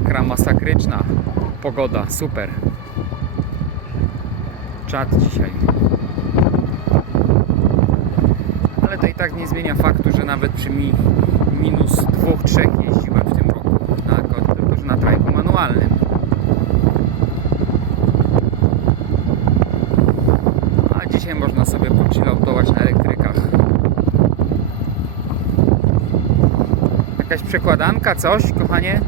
masakryczna pogoda, super. Czad dzisiaj. Ale to i tak nie zmienia faktu, że nawet przy mi minus 2-3 jeździłem w tym roku. Na, tylko, na trajku manualnym. A dzisiaj można sobie pochilloutować na elektrykach. Jakaś przekładanka, coś, kochanie?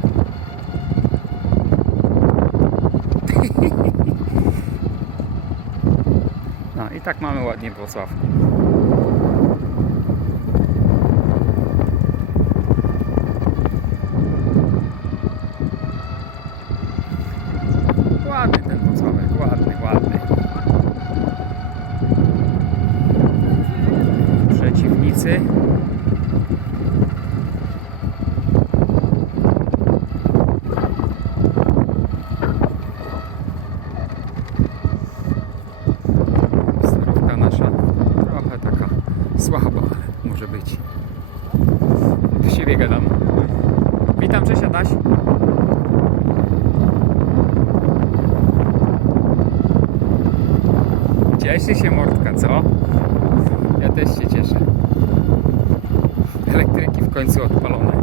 No i tak mamy ładnie w Wrocławku. Ładny ten Wrocławek, ładny, ładny. Przeciwnicy. Słaba, może być. W siebie gadam. Witam, cześć Adaś. Cieszy się Mordka, co? Ja też się cieszę. Elektryki w końcu odpalone.